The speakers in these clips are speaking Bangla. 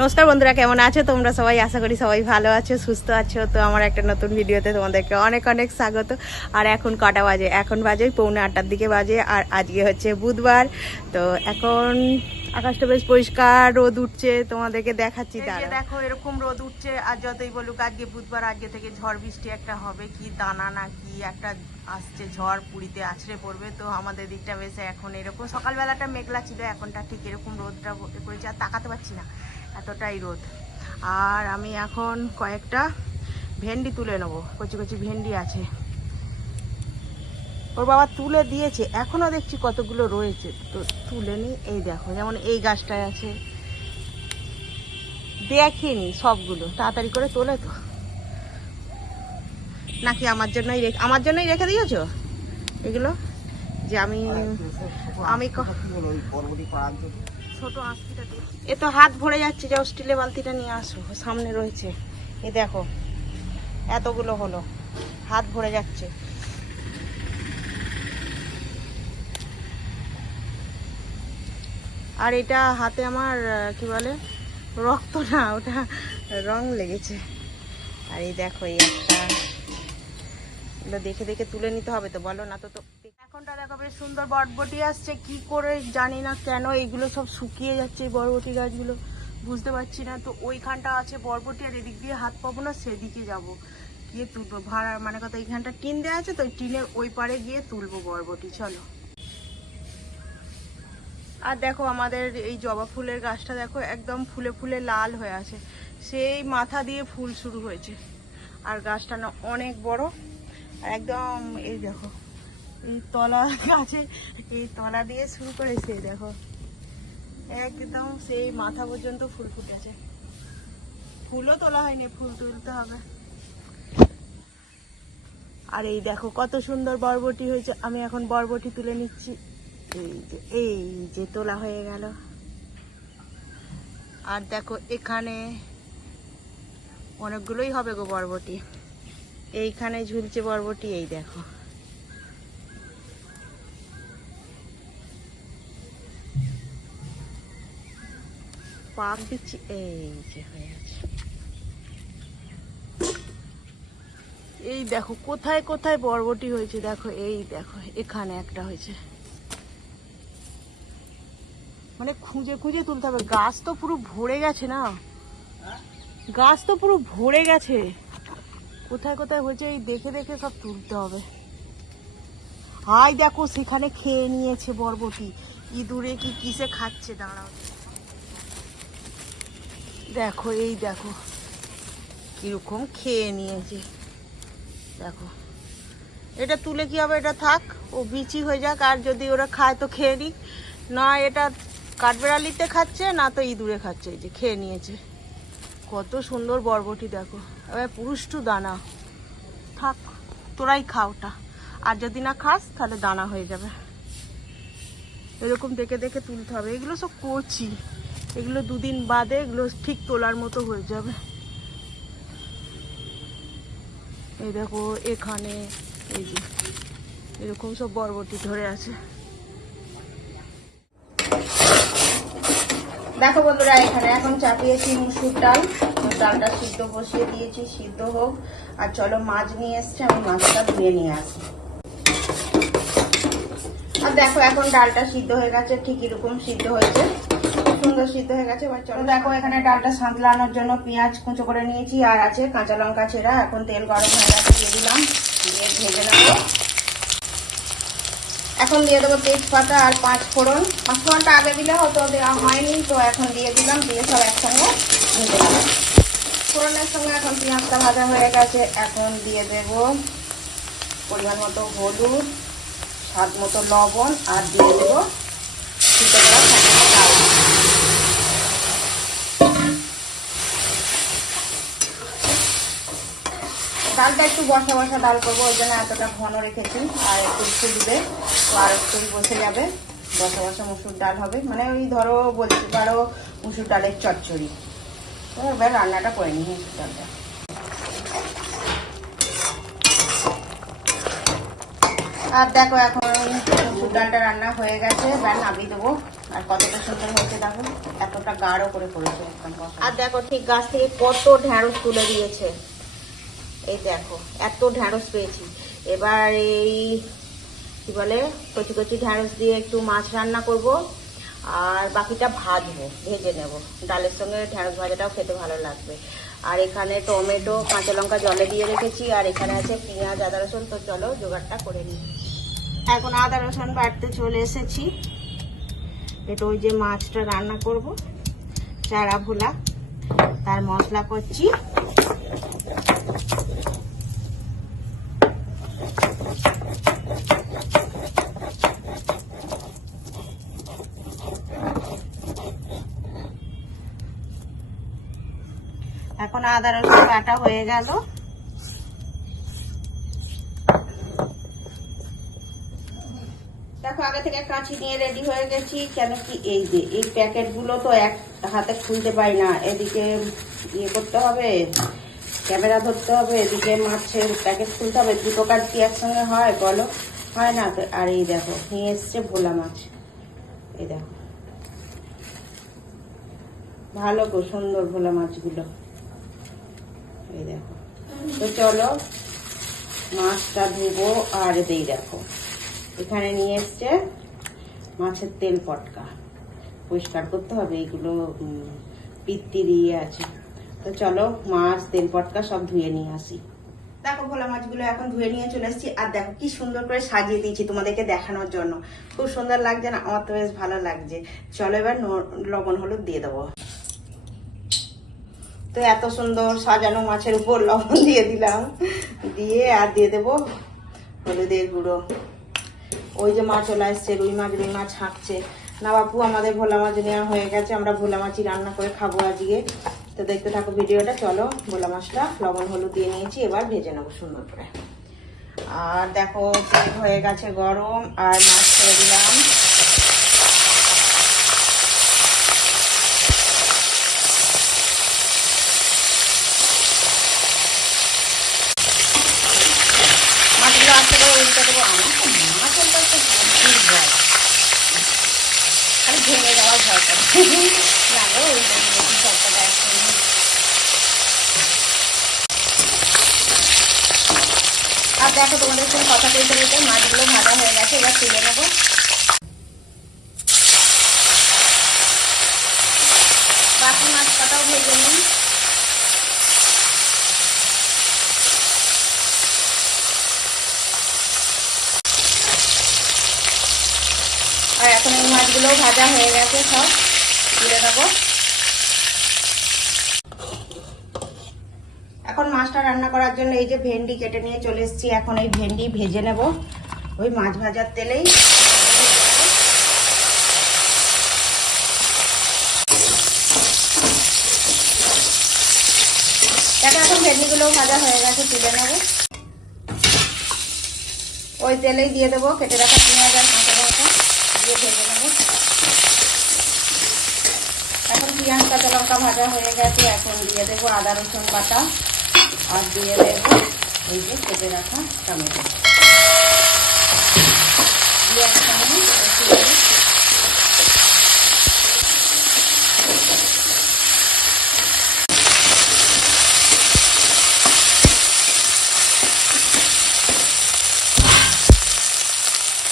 নমস্কার বন্ধুরা, কেমন আছো তোমরা সবাই? আশা করি সবাই ভালো আছো, সুস্থ আছো। তো আমার একটা নতুন ভিডিওতে তোমাদেরকে অনেক অনেক স্বাগত। আর এখন কটা বাজে? এখন বাজে 7:45 দিকে বাজে। আর আজকে হচ্ছে বুধবার। তো এখন আকাশটা বেশ পরিষ্কার, রোদ উঠছে, তোমাদেরকে দেখাচ্ছি। দেখো এরকম রোদ উঠছে। আর যতই বলুক আজকে বুধবার, আজকে থেকে ঝড় বৃষ্টি একটা হবে, কি দানা না কি একটা আসছে, ঝড় পুরীতে আছড়ে পড়বে। তো আমাদের দিকটা বেশ এখন এরকম, সকালবেলাটা মেঘলা ছিল, এখনটা ঠিক এরকম রোদটা করেছে। আর তাকাতে পারছি না, এতটাই রোদ। আর আমি এখন কয়েকটা ভেন্ডি তুলে নেবো, কচি কচি ভেন্ডি আছে। ওর বাবা তুলে দিয়েছে, এখনো দেখছি কতগুলো রয়েছে, তো তুলে নি। এই দেখো, যেমন এই গাছটায় আছে, দেখিনি সবগুলো, তাড়াতাড়ি করে তোলে তো। নাকি আমার জন্যই রেখে দিয়েছো এগুলো? যে আমি ছোট আঁশটিটা, এ তো হাত ভরে যাচ্ছে। যাও স্টিলের বালতিটা নিয়ে আসো, সামনে রয়েছে। এ দেখো এতগুলো হলো, হাত ভরে যাচ্ছে। আর এটা হাতে আমার কি বলে, রক্ত না, ওটা রং লেগেছে। আর এই দেখো, এই একটা, এগুলো দেখে দেখে তুলে নিতে হবে তো, বলো না তো। এখনটা দেখো বেশ সুন্দর বরবটি আসছে, কি করে জানি না কেন এইগুলো সব শুকিয়ে যাচ্ছে, এই বরবটি গাছগুলো, বুঝতে পারছি না। তো ওইখানটা আছে বরবটি, আর এদিক দিয়ে হাত পাবো না, সেদিকে যাবো, গিয়ে তুলবো। ভাড়া মানে কথা, এইখানটা টিন দেওয়া আছে তো, ওই টিনের ওই পারে গিয়ে তুলবো বরবটি। চলো। আর দেখো আমাদের এই জবা ফুলের গাছটা দেখো, একদম ফুলে ফুলে লাল হয়ে আছে, সেই মাথা দিয়ে ফুল শুরু হয়েছে। আর গাছটা না অনেক বড়, আর একদম এই দেখো, এই তলা গাছে, এই তলা দিয়ে শুরু করেছে, দেখো একদম সেই মাথা পর্যন্ত ফুল ফুটেছে। ফুলও তোলা হয়নি, ফুল তুলতে হবে। আর এই দেখো কত সুন্দর বরবটি হয়েছে, আমি এখন বরবটি তুলে নিচ্ছি। এই যে তোলা হয়ে গেল। আর দেখো এখানে অনেকগুলোই হবে গো বরবটি, এইখানে ঝুলছে বরবটি। এই দেখো, পাক দিচ্ছি, এই যে হয়ে আছে। এই দেখো কোথায় কোথায় বরবটি হয়েছে, দেখো এই দেখো, এখানে একটা হয়েছে। মানে খুঁজে খুঁজে তুলতে হবে, গাছ তো পুরো ভরে গেছে না, গাছ তো পুরো ভরে গেছে। কোথায় কোথায় হয়েছে এই দেখে দেখে সব তুলতে হবে। হাই দেখো, সেখানে খেয়ে নিয়েছে বরবটি, ইঁদুরে কি কিসে খাচ্ছে, দাঁড়াও দেখো। এই দেখো কিরকম খেয়ে নিয়েছে, দেখো। এটা তুলে কি হবে, এটা থাক, ও বিচি হয়ে যাক। আর যদি ওরা খায় তো খেয়ে নিক, না এটা কাঠবেড়ালিতে খাচ্ছে, না তো ইঁদুরে খাচ্ছে। এই যে খেয়ে নিয়েছে। কত সুন্দর বরবটি দেখো, এবার পুরুষ্টু দানা, থাক, তোরাই খা ওটা। আর যদি না খাস তাহলে দানা হয়ে যাবে। এরকম দেখে দেখে তুলতে হবে। এগুলো সব কচি, এগুলো দুদিন বাদে এগুলো ঠিক তোলার মতো হয়ে যাবে। এই দেখো এখানে, এই যে এরকম সব বরবটি ধরে আছে। দেখো বন্ধুরা, এখানে এখন চাপিয়েছি মুসুর ডাল, ডালটা সিদ্ধ বসিয়ে দিয়েছি, সিদ্ধ হোক। আর চলো, মাছ নিয়ে এসছে, আমি মাছটা ধুয়ে নিয়ে আসি। আর দেখো এখন ডালটা সিদ্ধ হয়ে গেছে, ঠিক এরকম সিদ্ধ হয়েছে, সুন্দর সিদ্ধ হয়ে গেছে। এবার চলো, দেখো এখানে ডালটা সাঁতলানোর জন্য পেঁয়াজ কুচো করে নিয়েছি, আর আছে কাঁচা লঙ্কা ছেঁড়া। এখন তেল গরম হয়ে গেছে, দিয়ে দিলাম, দিয়ে ভেজে নেবো। এখন দিয়ে দেবো তেজপাতা আর 5 ফোড়ন। 5 ফোড়নটা আগে দিলে হয়তো দেওয়া হয়নি, তো এখন দিয়ে দিলাম, দিয়ে সব একসঙ্গে ভেজে নেবো। ফোড়নের সঙ্গে এখন পেঁয়াজটা ভাজা হয়ে গেছে, এখন দিয়ে দেব পরিমাণ মতো হলুদ, স্বাদ মতো লবণ, আর দিয়ে দেবো সিদ্ধ করা ডাল। ডালটা একটু বসা বসা ডাল করবো, ওই জন্য এতটা ঘন রেখেছি। আর একটু ফুটবে তো আর একটু বসে যাবে, বসা বসা মুসুর ডাল হবে। মানে ওই ধরো বলতে পারো মুসুর ডালের চচ্চড়ি। তো এবার রান্নাটা করে নিই মুসুর ডালটা। আর দেখো এখন মুসুর ডালটা রান্না হয়ে গেছে, এবার নামিয়ে দেবো। আর কতটা সুন্দর হয়েছে দেখো, এতটা গাঢ় করে করেছে একদম। আর দেখো ঠিক গাছ থেকে কত ঢ্যাঁড়স তুলে দিয়েছে, এই দেখো এত ঢ্যাঁড়স পেয়েছি। এবার এই কি বলে কচি কচি ঢ্যাঁড়স দিয়ে একটু মাছ রান্না করব, আর বাকিটা ভাজবো, ভেজে নেব। ডালের সঙ্গে ঢ্যাঁড়স ভাজাটাও খেতে ভালো লাগবে। আর এখানে টমেটো কাঁচা লঙ্কা জলে দিয়ে রেখেছি, আর এখানে আছে পেঁয়াজ আদা রসুন। তো চলো জোগাড়টা করে নিই। এখন আদা রসুন বাটতে চলে এসেছি। এটা ওই যে মাছটা রান্না করব, চারা ভোলা, তার মশলা করছি। এখন আদা রসুন বাটা হয়ে গেল। দেখো আগে থেকে কাঁচি নিয়ে রেডি হয়ে গেছি, কেন কি এই যে এই প্যাকেটগুলো তো এক হাতে খুলতে পারি না, এদিকে ইয়ে করতে হবে, ক্যামেরা ধরতে হবে, এদিকে মাছের প্যাকেট খুলতে হবে। দুটো কাজ কি একসঙ্গে হয় বলো? হয় না। আর এই দেখো নিয়ে এসছে ভোলা মাছ, এই দেখো ভালো গো, সুন্দর ভোলা মাছগুলো, এই দেখো। তো চলো মাছটা ধুবো। আর এই দেখো এখানে নিয়ে এসছে মাছের তেল পটকা, পরিষ্কার করতে হবে, এইগুলো পিত্তি দিয়ে আছে। তো চলো মাছ তেল পটকা সব ধুয়ে নিয়ে আসি। দেখো ভোলা মাছগুলো এখন ধুয়ে নিয়ে চলে এসেছি। আর দেখো কি সুন্দর করে সাজিয়ে দিয়েছি তোমাদেরকে দেখানোর জন্য, খুব সুন্দর লাগছে না? আমার তো বেশ ভালো লাগছে। চলো এবার লবণ হলুদ দিয়ে দেবো। তো এত সুন্দর সাজানো মাছের উপর লবণ দিয়ে দিলাম, দিয়ে আর দিয়ে দেবো হলুদের গুঁড়ো। ওই যে মাছ ওলা এসছে, রুই মাছ হাঁকছে না বাপু। আমাদের ভোলা মাছ নেওয়া হয়ে গেছে, আমরা ভোলা মাছই রান্না করে খাবো আজকে। তো দেখতে থাকো ভিডিওটা। চলো ভোলা মাছটা লবণ হলুদ দিয়ে নিয়েছি, এবার ভেজে নেবো সুন্দর করে। আর দেখো তেল হয়ে গেছে গরম, আর মাছ ছেড়ে দিলাম। মাছগুলো আস্তে করে উল্টে দেবো। আমার তো মাছ উল্টাতে যায়, খালি ভেঙে যাওয়ার ভয় করে লাগো উল্টে দিয়েছি সবটা একসঙ্গে। আর দেখো তোমাদের সঙ্গে কথা বলতে বলতে মাছগুলো ভাজা হয়ে গেছে, এবার তুলে নেবো। বাকি মাছ কাটাও ভেজে নিই। আর এখন এই মাছগুলো ভাজা হয়ে গেছে, সব তুলে নেবো। এখন মাছটা রান্না করার জন্য এই যে ভেন্ডি কেটে নিয়ে চলে এসেছি। এখন এই ভেন্ডি ভেজে নেব ওই মাছ ভাজার তেলেই। দেখো এখন ভেন্ডিগুলো ভাজা হয়ে গেছে, তুলে নেব। ওই তেলেই দিয়ে দেবো কেটে রাখা পেঁয়াজ আর কাঁচা লঙ্কা দিয়ে ভেজে নেব। এখন পেঁয়াজ কাঁচা লঙ্কা ভাজা হয়ে গেছে, এখন দিয়ে দেবো আদা রসুন বাটা, আর দিয়ে দেবো এই যে কেটে রাখা টমেটো দিয়ে একসঙ্গে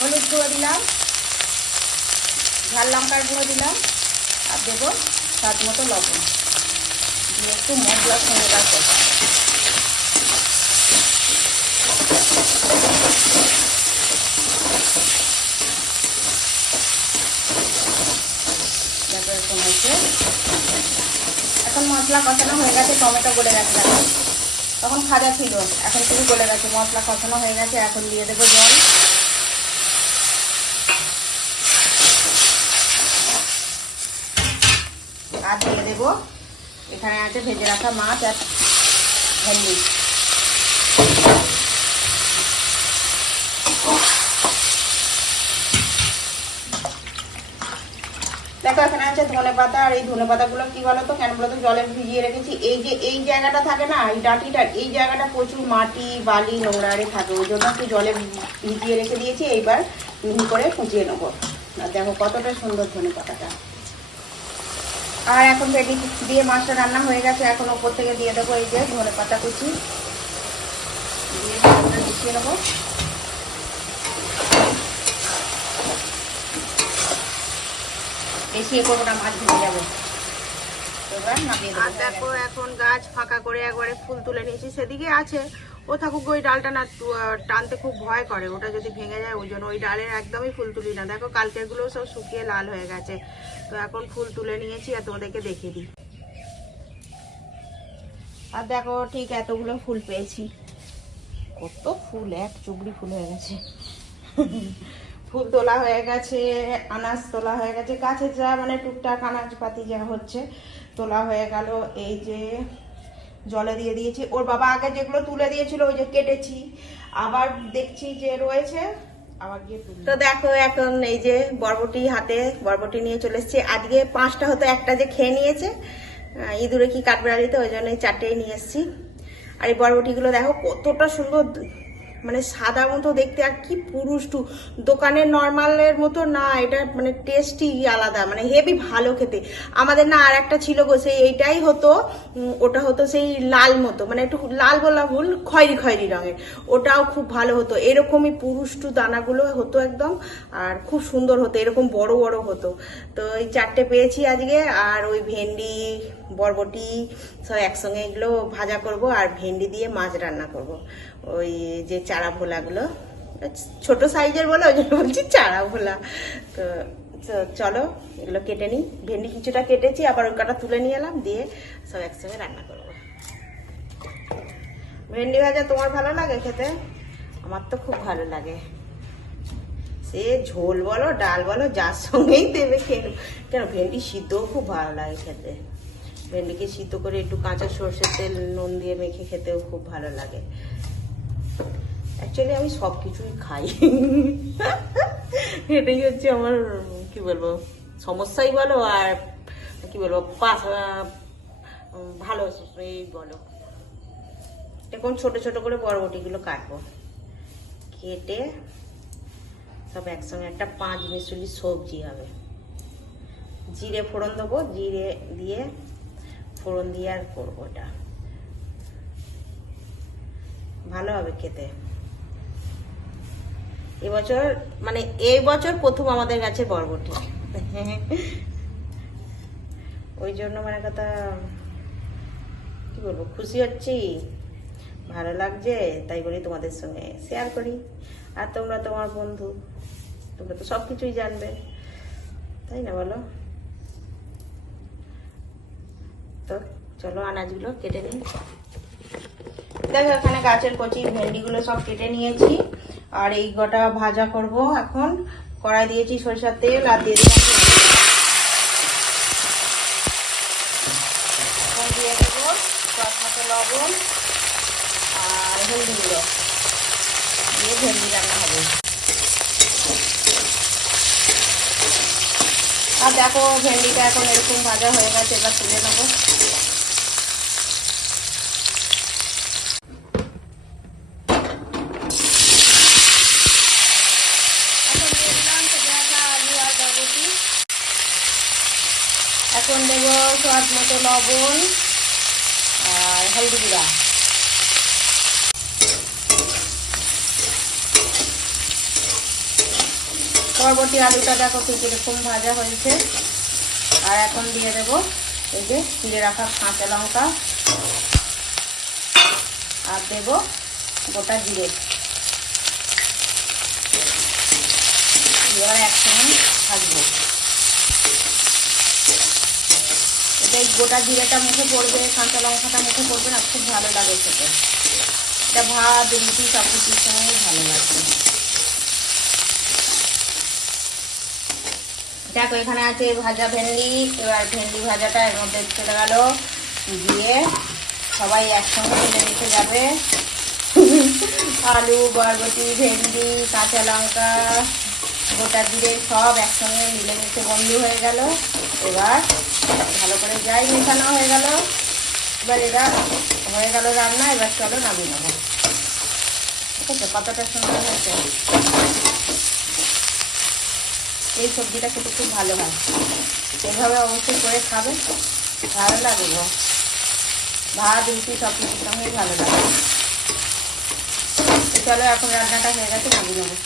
হলুদ গুঁড়ো দিলাম, ঝাল লঙ্কার গুঁড়ো দিলাম, আর দেবো স্বাদ মতো লবণ দিয়ে একটু মশলা সঙ্গে রাখবো। এখন মশলা কষানো হয়ে গেছে, টমেটো গলে গেছে। তখন ভাজা ছিল, এখন পুরো গলে গেছে, মশলা কষানো হয়ে গেছে। এখন দিয়ে দেবো জল। আর দিয়ে দেবো এখানে আছে ভেজে রাখা মাছ আর ভেন্ডি। দেখো এখানে আছে ধনে পাতা, আর এই ধনে পাতাগুলো কি বলতো, কেন বলতো, জলে ভিজিয়ে রেখেছি। এই যে এই জায়গাটা থাকে না, এই ডাঁটিটার এই জায়গাটা প্রচুর মাটি বালি নোংরা থাকে, ওই জন্য একটু জলে ভিজিয়ে রেখে দিয়েছি। এইবার মিহি করে কুচিয়ে নেবো। আর দেখো কতটা সুন্দর ধনে পাতাটা। আর এখন ভেন্ডি দিয়ে মাছটা রান্না হয়ে গেছে। এখন ওপর থেকে দিয়ে দেবো এই যে ধনে পাতা কুচি, দিয়ে মিশিয়ে নেবো। বেশি এ করবো না, মাছ ভেঙে যাবে। আর দেখো এখন গাছ ফাঁকা করে একবারে ফুল তুলে নিয়েছি। সেদিকে আছে, ও থাকুক, ওই ডালটা না টানতে খুব ভয় করে, ওটা যদি ভেঙে যায় ওই জন্য ওই ডালের একদমই ফুল তুলি না। দেখো কালকের গুলো সব শুকিয়ে লাল হয়ে গেছে, তো এখন ফুল তুলে নিয়েছি আর তোমাদেরকে দেখিয়ে দিই। আর দেখো ঠিক এতগুলো ফুল পেয়েছি। কত ফুল, এক চুবড়ি ফুল হয়ে গেছে। ফুল তোলা হয়ে গেছে, আনাজ তোলা হয়ে গেছে, গাছে যা মানে টুকটাক আনাজপাতি যা হচ্ছে তোলা হয়ে গেল। এই যে জলে দিয়ে দিয়েছি। ওর বাবা আগে যেগুলো তুলে দিয়েছিল ওই যে কেটেছি, আবার দেখছি যে রয়েছে, আবার গিয়ে তো দেখো এখন এই যে বরবটি হাতে, বরবটি নিয়ে চলে এসেছি। আজকে 5টা হতো, একটা যে খেয়ে নিয়েছে ইঁদুরে কি কাঠবেড়ালিতে, ওই জন্য এই 4টেই নিয়ে এসেছি। আর এই বরবটিগুলো দেখো কতটা সুন্দর, মানে সাদা মতো দেখতে, আর কি পুরুষ্টু, দোকানের নর্মালের মতো না, এটা মানে টেস্টি আলাদা, মানে হেভি ভালো খেতে। আমাদের না আর একটা ছিল গো, সেই এইটাই হতো, ওটা হতো সেই লাল মতো, মানে একটু লাল বলা ভুল, খয়েরি খয়েরি রঙের, ওটাও খুব ভালো হতো। এরকমই পুরুষ্টু দানাগুলো হতো একদম, আর খুব সুন্দর হতো, এরকম বড় বড় হতো। তো এই 4টে পেয়েছি আজকে। আর ওই ভেন্ডি বরবটি সব একসঙ্গে এগুলো ভাজা করব, আর ভেন্ডি দিয়ে মাছ রান্না করব। ওই যে চারা ভোলাগুলো, ছোট সাইজের বলে ওই জন্য বলছি চারা ভোলা। তো চলো এগুলো কেটে নিই। ভেন্ডি কিছুটা কেটেছি, আবার ওই কাটা তুলে নিয়ে এলাম, দিয়ে সব একসঙ্গে রান্না করব। ভেন্ডি ভাজা তোমার ভালো লাগে খেতে? আমার তো খুব ভালো লাগে। সে ঝোল বলো ডাল বলো যার সঙ্গেই দেবে খেয়ে, কেন ভেন্ডি সিদ্ধও খুব ভালো লাগে খেতে। ভেন্ডিকে সিদ্ধ করে একটু কাঁচা সর্ষের তেল নুন দিয়ে মেখে খেতেও খুব ভালো লাগে। অ্যাকচুয়ালি আমি সব কিছুই খাই, এটাই হচ্ছে আমার কি বলবো সমস্যাই বলো, আর কি বলবো ভালো এই বলো। এখন ছোট ছোট করে বরবটিগুলো কাটবো, কেটে সব একসঙ্গে একটা 5 মিশালি সবজি হবে। জিরে ফোড়ন দেবো, জিরে দিয়ে ফোড়ন দিয়ে আর করবো, ওটা ভালো হবে খেতে। এবছর মানে এই বছর প্রথম আমাদের গাছে বরবটি, ওই জন্য মানে কথা কি বলবো, খুশি হচ্ছি, ভালো লাগছে, তাই বলি তোমাদের সঙ্গে শেয়ার করি। আর তোমরা তোমার বন্ধু, তোমরা তো সব কিছুই জানবে, তাই না বলো? তো চলো আনাজগুলো কেটে নিই। দেখো এখানে গাছের কচি ভেন্ডিগুলো সব কেটে নিয়েছি, আর এই গোটা ভাজা করব। এখন কড়াই দিয়েছি সরিষার তেল, আর দিয়ে দিলাম দিয়ে দেবো স্বাদ মতো লবণ আর হলদি গুঁড়ো দিয়ে ভেন্ডি রান্না হবে। আর দেখো ভেন্ডিটা এখন এরকম ভাজা হয়ে গেছে, এবার তুলে নেবো। এখন দেবো স্বাদ মতো লবণ আর হলদি গুঁড়া। বরবটি আলুটা দেখো ঠিক এরকম ভাজা হয়েছে। আর এখন দিয়ে দেবো এই যে চিড়ে রাখা কাঁচা লঙ্কা, আর দেবো গোটা জিরে। এবার একসঙ্গে ভাজবো। এই গোটা জিরেটা মুখে পড়বে, কাঁচা লঙ্কাটা মুখে পড়বে না, খুব ভালো লাগে খেতে। এটা ভাত রুটি সব কিছুর সঙ্গে ভালো লাগবে। দেখো এখানে আছে ভাজা ভেন্ডি। এবার ভেন্ডি ভাজাটা এর মধ্যে চলে গেল, দিয়ে সবাই একসঙ্গে মিলে মিশে যাবে। আলু বরবটি ভেন্ডি কাঁচা লঙ্কা গোটা জিরে সব একসঙ্গে মিলেমিশে বন্ধু হয়ে গেল। এবার ভালো করে যাই মেশানো হয়ে গেল। এবার এটা হয়ে গেল রান্না। এবার চলো নামিয়ে নেবো। ঠিক আছে, কতটা সুন্দর হয়েছে। এই সবজিটা খেতে খুব ভালো হয়। এভাবে অবশ্যই করে খাবে, ভালো লাগে গো। ভাত রুটি সব কিছুর সঙ্গেই ভালো লাগে। তো চলো এখন রান্নাটা হয়ে গেছে, নামিয়ে নেবো।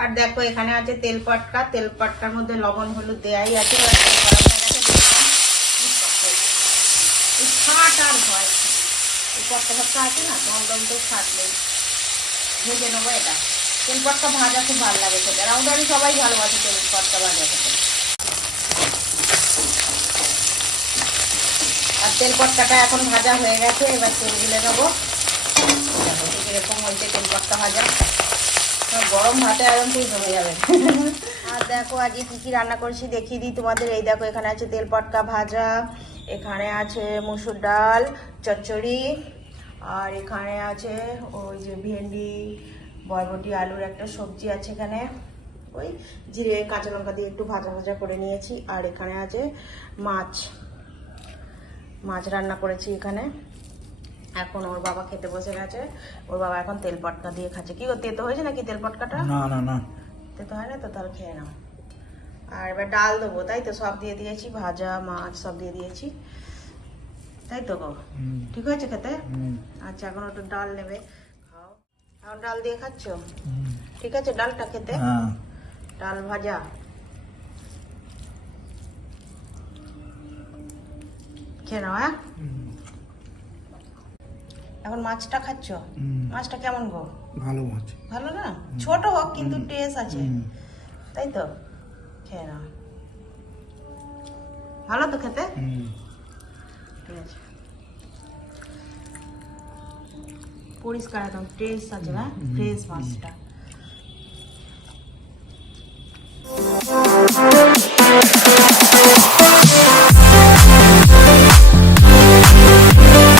আর দেখো এখানে আছে তেল পটকা, তেল পটকার মধ্যে লবণ হলুদ দেয়াই আছে। ছাট আর ভয়, এই পটকা ফটকা আছে না, দম দম তো ছাটলে ভেজে নেবো। এটা তেল পটকা ভাজা খুব ভালো লাগে খেতে, আর আমাদের সবাই ভালোবাসে তেল পটকা ভাজা খেতে। আর তেল পটকাটা এখন ভাজা হয়ে গেছে, এবার তেল গুলে নেবো। এরকম হয়েছে তেল পটকা ভাজা, গরম ভাতে একদম ঠিক জমে যাবে। আর দেখো আজকে কি কি রান্না করেছি দেখিয়ে দিই তোমাদের। এই দেখো এখানে আছে তেল পটকা ভাজা, এখানে আছে মসুর ডাল চচ্চড়ি, আর এখানে আছে ওই যে ভেন্ডি বরবটি আলুর একটা সবজি আছে এখানে, ওই জিরে কাঁচা লঙ্কা দিয়ে একটু ভাজা ভাজা করে নিয়েছি। আর এখানে আছে মাছ রান্না করেছি এখানে। এখন ওর বাবা খেতে বসে গেছে, ওর বাবা এখন তেল পটকা দিয়ে খাচ্ছে। কি করতে তো হয়েছে নাকি তেল পটকাটা? না না না, তেতো হয় না তো, তাহলে খেয়ে নাও। আর এবার ডাল দেবো, তাই তো সব দিয়ে দিয়েছি, ভাজা মাছ সব দিয়ে দিয়েছি, তাই তো গো? ঠিক হয়েছে খেতে? আচ্ছা এখন ওটা ডাল নেবে, খাও। এখন ডাল দিয়ে খাচ্ছ? ঠিক আছে ডালটা খেতে, ডাল ভাজা। খেয়ে নাও। হ্যাঁ এখন মাছটা খাচ্ছ? মাছটা কেমন গো? ভালো মাছ, ভালো না? ছোট হোক কিন্তু টেস্ট আছে, তাই তো? খেয়ে নাও, ভালো তো খেতে? ঠিক আছে, পরিষ্কার একদম টেস্ট আছে না, ফ্রেশ মাছটা।